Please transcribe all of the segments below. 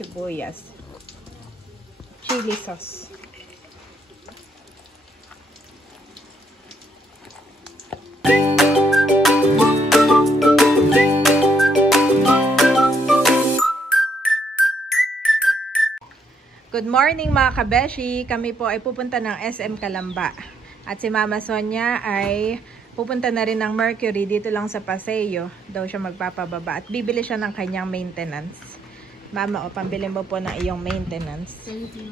sibuyas. Chili sauce. Good morning mga kabeshi! Kami po ay pupunta ng SM Calamba. At si Mama Sonia ay pupunta na rin ng Mercury dito lang sa Paseo. Daw siya magpapababa at bibili siya ng kanyang maintenance. Mama, pambilin mo po ng iyong maintenance. Thank you.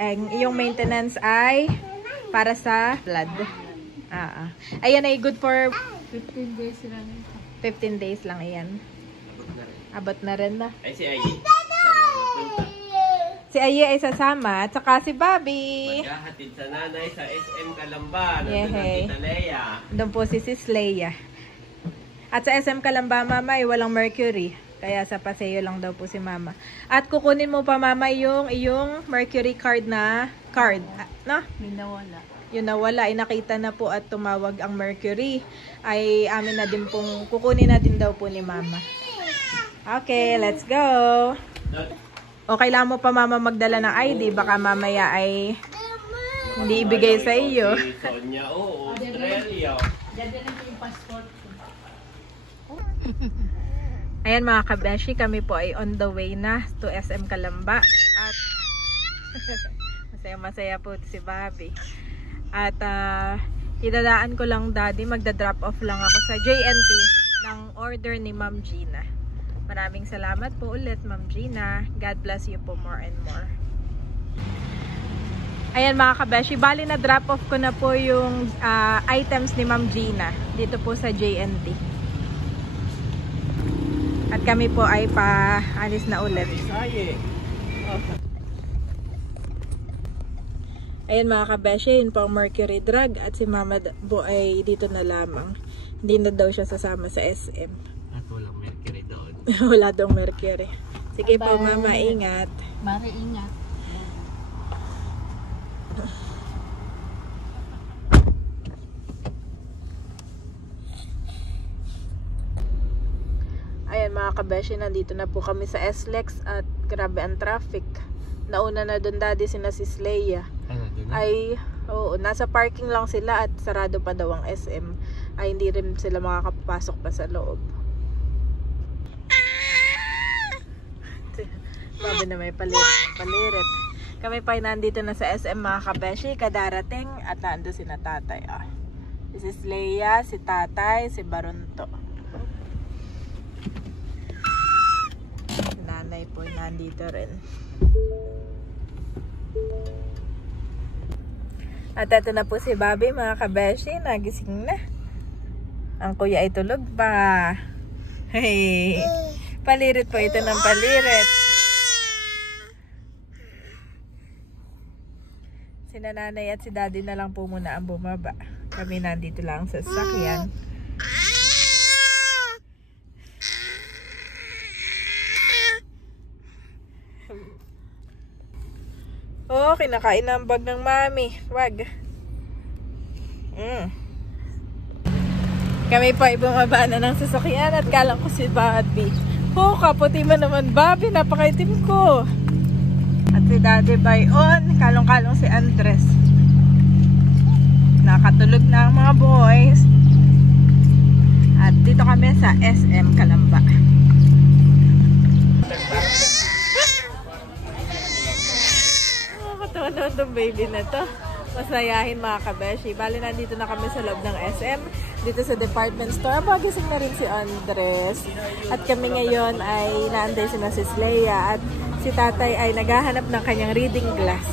Ang iyong maintenance ay para sa blood. Ayan ay good for 15 days lang ito. 15 days lang iyan. Abot na rin na. Ay, si Ayi. Si Ayi ay sasama at saka si Bobby. Maghahatid sa nanay sa SM Calamba. Nandun ang Yehey. Tita Leia. Doon po si Sis Leia. At sa SM Calamba, Mama, ay walang Mercury. Kaya sa Paseo lang daw po si Mama. At kukunin mo pa, Mama, yung iyong Mercury card na card. No? May nawala. Yun nawala. Ay nakita na po at tumawag ang Mercury. Ay amin na din pong kukunin na din daw po ni Mama. Okay, let's go. O kailangan mo pa, Mama, magdala ng ID. Baka mamaya ay hindi ibigay sa iyo. Si Sonia, oo. Australia. Dadalhin ko yung passport ko. Ayan mga kabeshi, kami po ay on the way na to SM Calamba. At masaya-masaya po si Bobby. At idadaan ko lang, Daddy, magda-drop off lang ako sa JNT ng order ni Ma'am Gina. Maraming salamat po ulit, Ma'am Gina. God bless you po more and more. Ayan mga kabeshi, bali na drop off ko na po yung items ni Ma'am Gina dito po sa JNT. At kami po ay paalis na ulit. Ayan mga kabeshi, yun po ang Mercury Drug at si Mama po ay dito na lamang. Hindi na daw siya sasama sa SM. At walang Mercury doon. Wala daw Mercury. Sige po, Mama, ingat. Mari, ingat. Ayan mga kabeshi, nandito na po kami sa SLEX at grabe ang traffic. Nauna na doon, Daddy, sina Sis Leia. Ay, oo, nasa parking lang sila at sarado pa daw ang SM. Ay, hindi rin sila makakapasok pa sa loob. Sabi na may palirit. Kami pa ay nandito na sa SM mga kabeshi, kadarating at nando si na tatay. Si Sis Leia, si tatay, si Barunto. Si nanay po nandito rin. At ito na po si Bobby mga kabeshi, nagising na. Ang kuya ay tulog pa. Hey, palirit po ito ng palirit. Si nanay at si daddy na lang po muna ang bumaba. Kami nandito lang sa sasakyan. Oh, kinakain na ang bag ng mami. Wag. Kami pa ibumaba na ng sasakyan at kalang ko si Bobby. Oh, kaputi mo naman, Bobby. Napakaitim ko. At si Daddy Bayon, kalong-kalong si Andres. Nakatulog na ang mga boys. At dito kami sa SM Calamba. Katawa naman itong baby na to. Masayahin mga kabeshi. Bali, nandito na kami sa loob ng SM. Dito sa department store. Magising na rin si Andres. At kami ngayon ay naanday si Sis Leia. At si tatay ay naghahanap ng kanyang reading glass.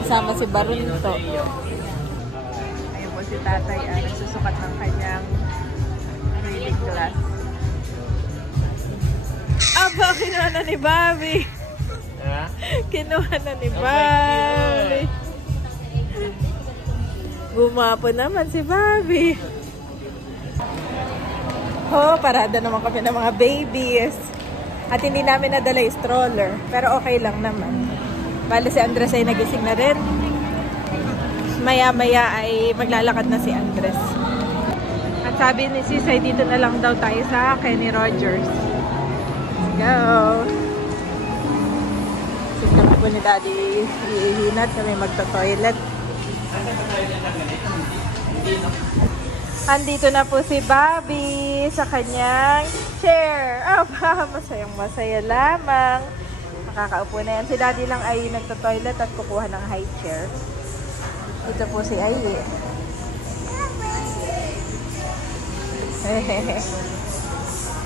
Kasama si Barunto. Ayun po si tatay ay nagsusukat ng kanyang reading glass. Aba, kinuha na ni Bobby. Kinuha na ni Bobby. Gumapo naman si Bobby. Oh, parada naman kami ng mga babies. At hindi namin nadala yung stroller. Pero okay lang naman. Bale si Andres ay nagising na rin. Maya-maya ay maglalakad na si Andres. At sabi ni Sis ay dito na lang daw tayo sa Kenny Rogers. go! Kami po ni Daddy iihinat kami magto-toilet. Andito na po si Bobby sa kanyang chair. Masayang masaya lamang. Nakakaupo na yan. Si Daddy lang ay nagto-toilet at kukuha ng high chair. Ito po si Aye.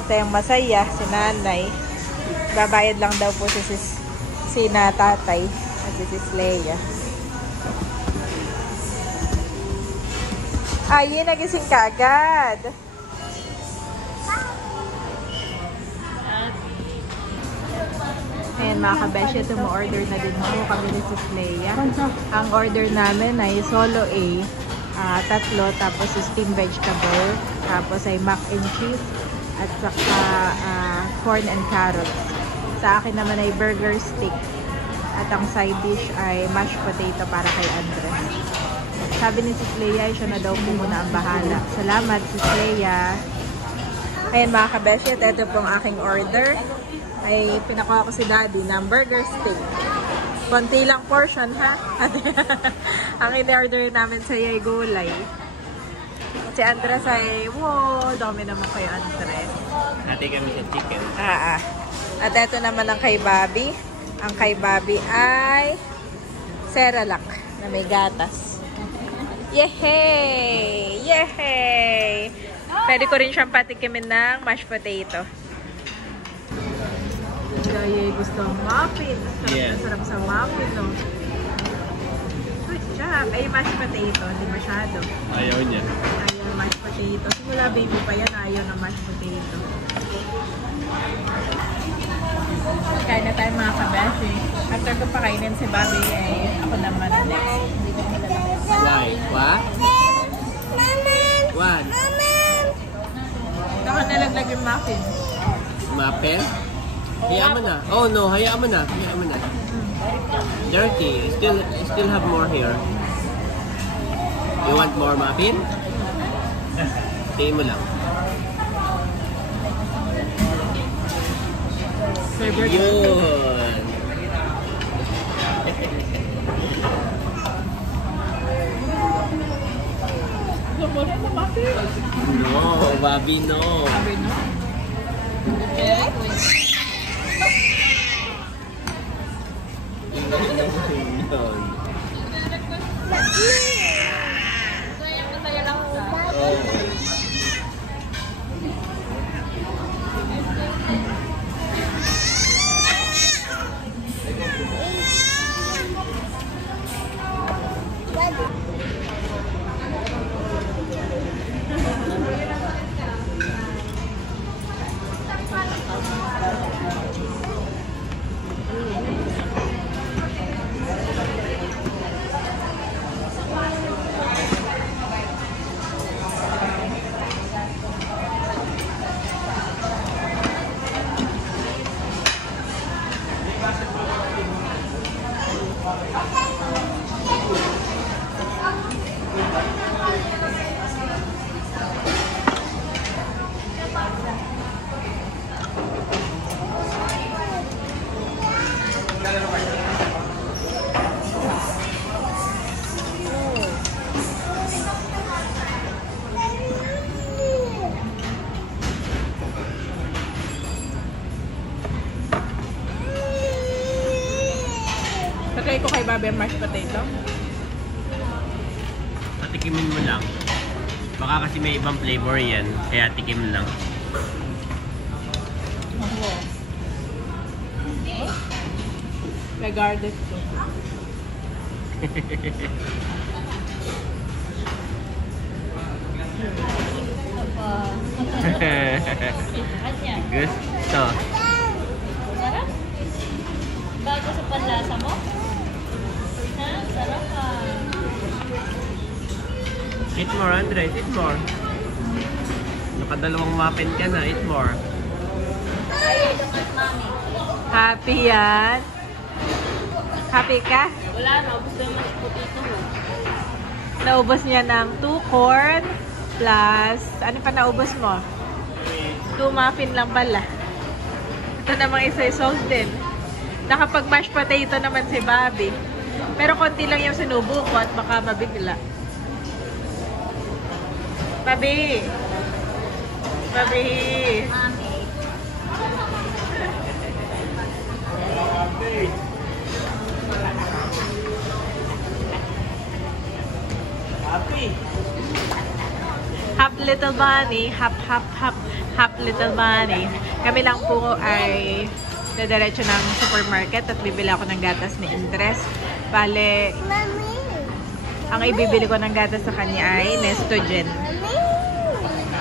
Masayang masaya si nanay. Babayad lang daw po si tatay at si Leia. Ay, nagising ka agad. Ayan mga kabeshi, tumo-order na din po kami ni Sis Leia. Ang order namin ay solo A, tatlo, tapos steamed vegetable, tapos ay mac and cheese, at saka corn and carrots. Sa akin naman ay burger steak. At ang side dish ay mashed potato para kay Andres. Sabi ni Sis Leia, siya na daw po muna ang bahala. Salamat, Sis Leia. Ayan mga kabeshi, at ito pong aking order. Ay pinakuha ko si Daddy ng burger steak. Konti lang portion ha. Ang in-order namin sa ay gulay. Si Andres ay, wow, dami naman kay Andres. Hati kami sa chicken. At ito naman ang kay Bobby. Ang kay Bobby ay Cerelac na may gatas. Yehey! Yehey! Pwede ko rin siyang patikimin ng mashed potato. Dahil gusto ang muffin. Sarap sa muffin, no? Good job! Ay, mashed potato. Hindi masyado. Ayaw niya. Ayaw mashed potato. Simula baby pa yan, ayaw ng mashed potato. Kain na tayo mga kabeshi. After ko pakainin si Bobby, ay ako naman next. Hindi ko malalaki. Why? What? What? Ito ka nalaglag yung muffin. Muffin? Hayaan mo na. Oh no, hayaan mo na. Hayaan mo na. Dirty. Still have more here. You want more muffin? Tingin mo lang. Yun. No, Bobby, no. Bobby, no? Masaya lang sa. Patry ko kay Bobby ang mashed potato. Patikimin mo lang. Baka kasi may ibang flavor yan. Kaya tikim lang. May garlic to. Gusto. Sarap? Bago sa panlasa mo? Ha? Sarap ka. Eat more, Andres. Eat more. Nakadalawang muffin ka na. Eat more. Ayaw naman, mami. Happy yan? Happy ka? Wala na, ubus na yung mashed potato mo. Naubos niya ng 2 corn plus, ano pa naubos mo? 2 muffin lang pala. Ito namang isa sold din. Nakapag mashed potato naman si Bobby. Pero konti lang yung sinubo ko at baka mabigla. Bobby! Bobby! Happy! Hop little bunny, hop hop hop, hop little bunny. Kami lang po ay dadiretso ng supermarket at bibili ako ng gatas ni Andres. Bale, ang ibibili ko ng gatas sa kanya ay Nestogen.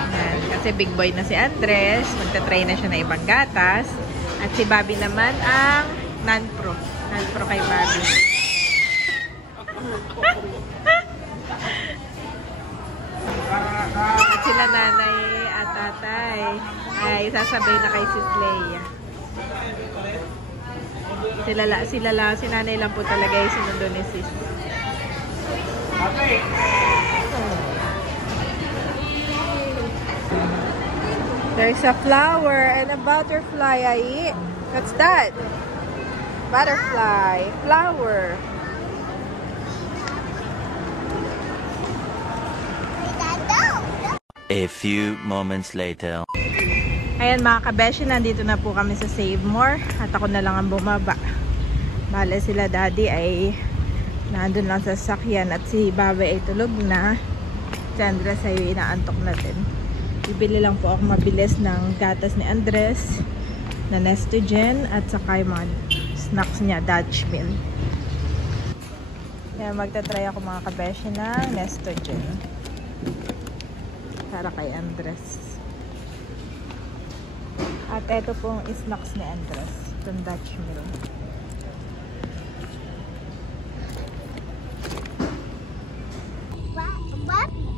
Ayan, kasi big boy na si Andres, magta-try na siya na ibang gatas. At si Bobby naman ang non-pro. Non-pro kay Bobby. At sila nanay at tatay ay sasabay na kay Sis Leia. Si nanay lang po talaga ay sinundo ni Sis. There's a flower and a butterfly. What's that? Butterfly. Flower. A few moments later. Ayan mga kabeshi, nandito na po kami sa Save More at ako na lang ang bumaba. Bale sila daddy ay nandun lang sa sasakyan at si Bobby ay tulog na. Si Andres ay inaantok natin. Bibili lang po ako mabilis ng gatas ni Andres na Nestogen at saka yung mga snacks niya, Dutch Mill. Kaya magta-try ako mga kabeshi ng Nestogen para kay Andres. At ito pong snacks ni Andres, itong Dutch Mill.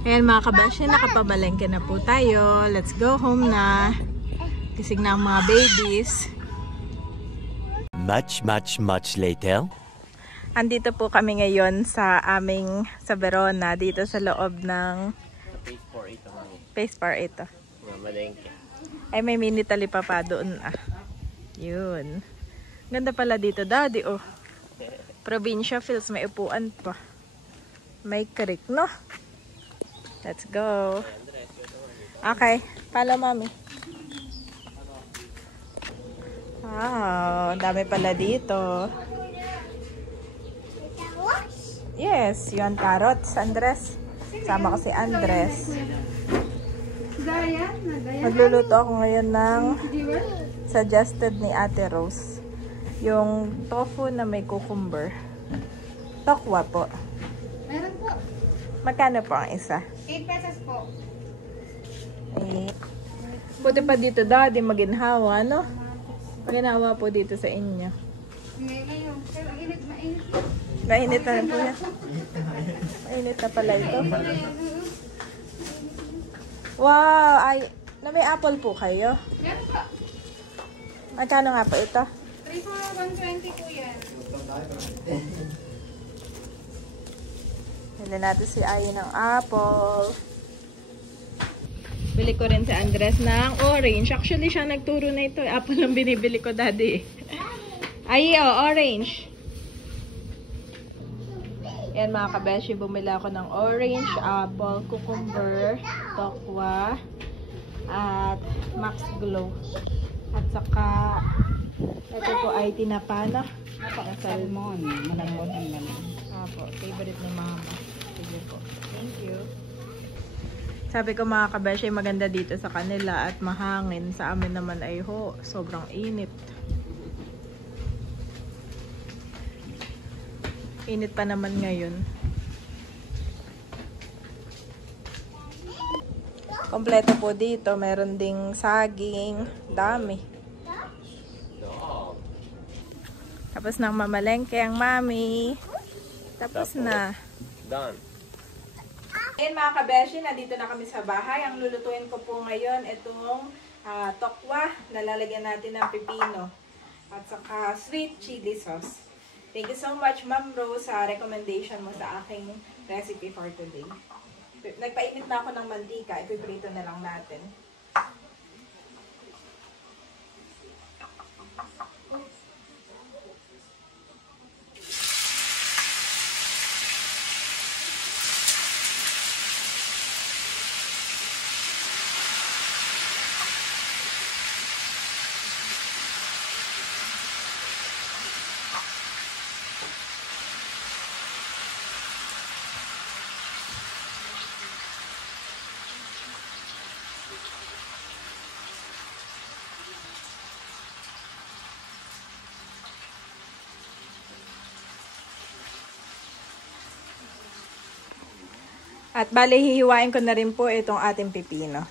Ayan mga kabeshi, nakapamalengke na po tayo. Let's go home na. Kisig na ang mga babies. Much later. Andito po kami ngayon sa Verona, dito sa loob ng Phase 4 ito. Malengke. Ay may mini talipapa doon Yun. Ganda pala dito daddy Provincia feels, may upuan pa. May creek, no? Let's go. Okay, follow mommy. Wow, dami pala dito. Yes, yun carrots, Andres. Sama ko si Andres. Magluluto ako ngayon ng suggested ni Ate Rose. Yung tofu na may cucumber. Tokwa po. Meron po. Magkano po ang isa? 8 pesos po. Buti pa dito daddy, maginhawa, no? Maginhawa po dito sa inyo. Ngayon, pero mainit. Mainit na po yan. Mainit na pala ito. Wow! Ay, na may apple po kayo? Meron po. Magkano nga po ito? 3 for 120 po yan. Bili natin si Ayi ng apple. Bili ko rin si Andres ng orange. Actually, siya nagturo na ito. Apple ang binibili ko, daddy. Ayi, orange. Yan mga kabeshi, bumili ako ng orange, apple, cucumber, tokwa, at Max Glow. At saka, ito po ay tinapana. Salmon. Malambot ang laman. Apo, favorite ni mama. Sige po. Thank you. Sabi ko mga kabeshi, maganda dito sa kanila at mahangin. Sa amin naman ay sobrang init. Init pa naman ngayon. Kompleto po dito. Meron ding saging. Dami. Tapos nang mamalengke ang mami. Tapos na. Done. Ayan mga kabeshi, nandito na kami sa bahay. Ang lulutuin ko po ngayon, itong tokwa. Nalalagyan natin ng pipino. At saka sweet chili sauce. Thank you so much, Ma'am Rose, sa recommendation mo sa aking recipe for today. Nagpainit na ako ng mantika. Ipiprito na lang natin. At bale, hihiwain ko na rin po itong ating pipino.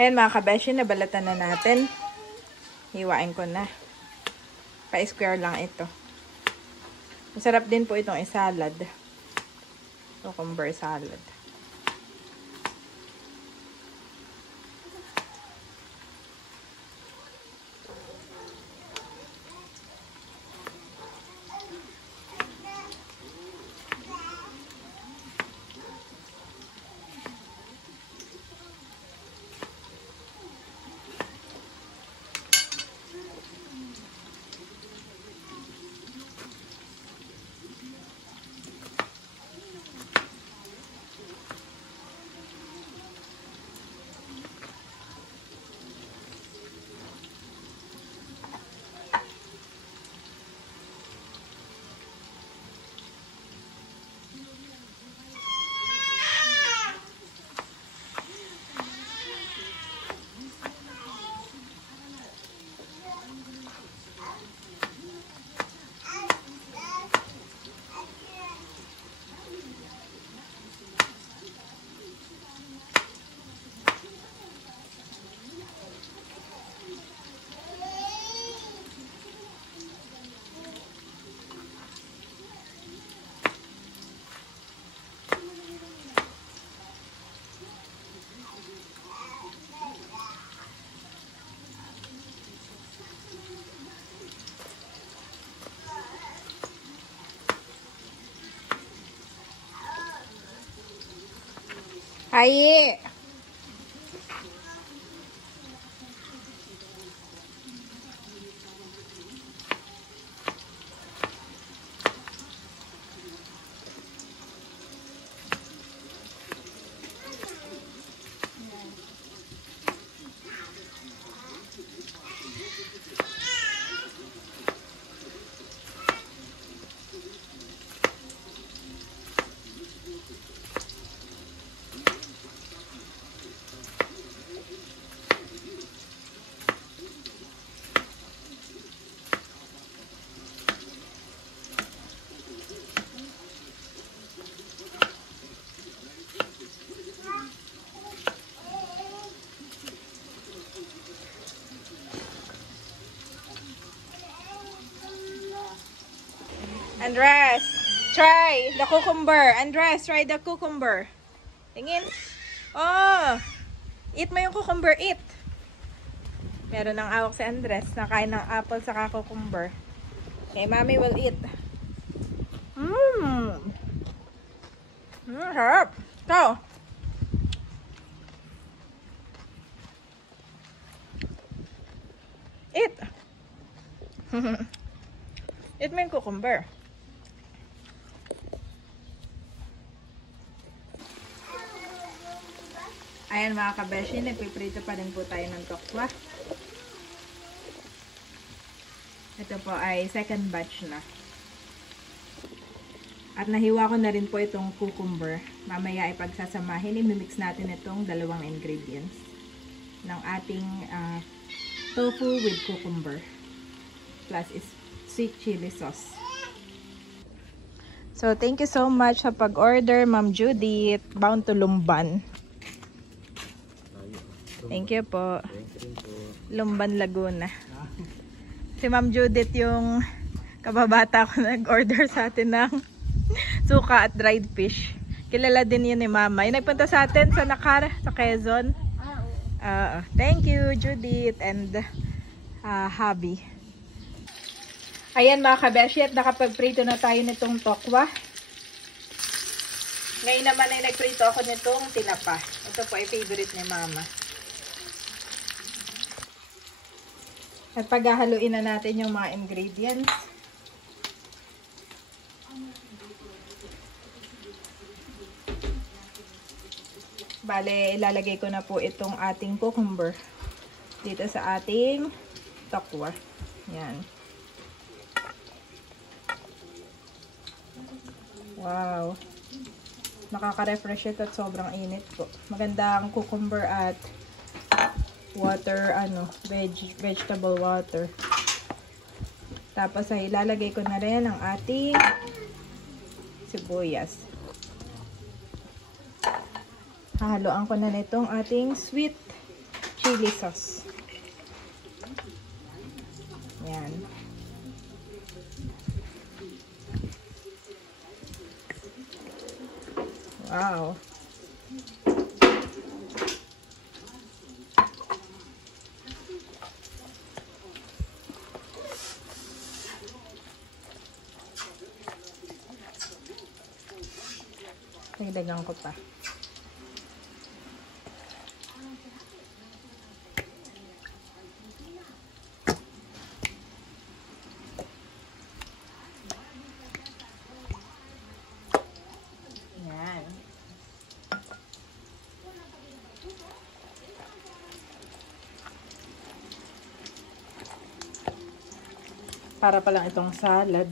Ayan mga kabeshi, nabalatan na natin. Hiwain ko na. Pa-square lang ito. Masarap din po itong isalad. Cucumber salad. Ay! Andres, try the cucumber. Andres, try the cucumber. Tingin. Oh! Eat mo yung cucumber, eat. Meron ng awak si Andres. Nakain ng apple sa cucumber. Okay, mommy will eat. Harap. Ikaw. Eat. Eat mo yung cucumber. Ayan mga kabeshi, nagpiprito pa rin po tayo ng tokwa. Ito po ay second batch na. At nahiwa ko na rin po itong cucumber. Mamaya ipagsasamahin, imimix natin itong dalawang ingredients ng ating tofu with cucumber plus is sweet chili sauce. So, thank you so much sa pag-order, Ma'am Judith. Bound to Lumban. Thank you po. Lumban, Laguna. Si Ma'am Judith yung kababata ko nag-order sa atin ng suka at dried fish. Kilala din yun ni Mama. Yung nagpunta sa atin sa Nakar, sa Quezon. Thank you, Judith and hubby. Ayan mga kabeshi, at nakapagprito na tayo nitong tokwa. Ngayon naman ay nagprito ako nitong tinapa. Ito po ay favorite ni Mama. At paghahaluin na natin yung mga ingredients. Bale, ilalagay ko na po itong ating cucumber dito sa ating tokwa. Yan. Wow. Nakaka-refresh ito at sobrang init po. Maganda ang cucumber at water, vegetable water. Tapos ay ilalagay ko na rin ang ating sibuyas. Hahaluan ko na nitong ating sweet chili sauce. Yan. Wow. Nagdagan ko pa. Yan. Para pa lang itong salad.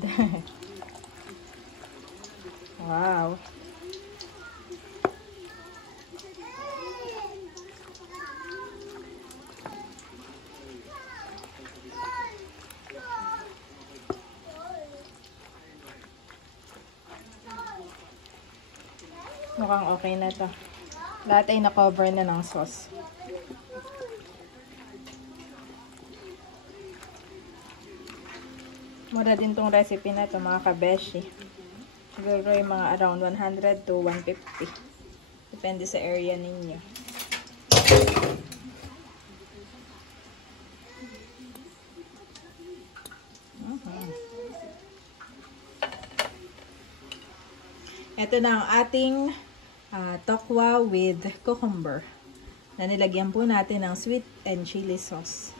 Wow. Mukhang okay na to. Lahat ay na-cover na ng sauce. Mura din tong recipe na to mga kabeshi. Siguro yung mga around 100 to 150. Depende sa area ninyo. Ito na ang ating tokwa with cucumber na nilagyan po natin ng sweet and chili sauce.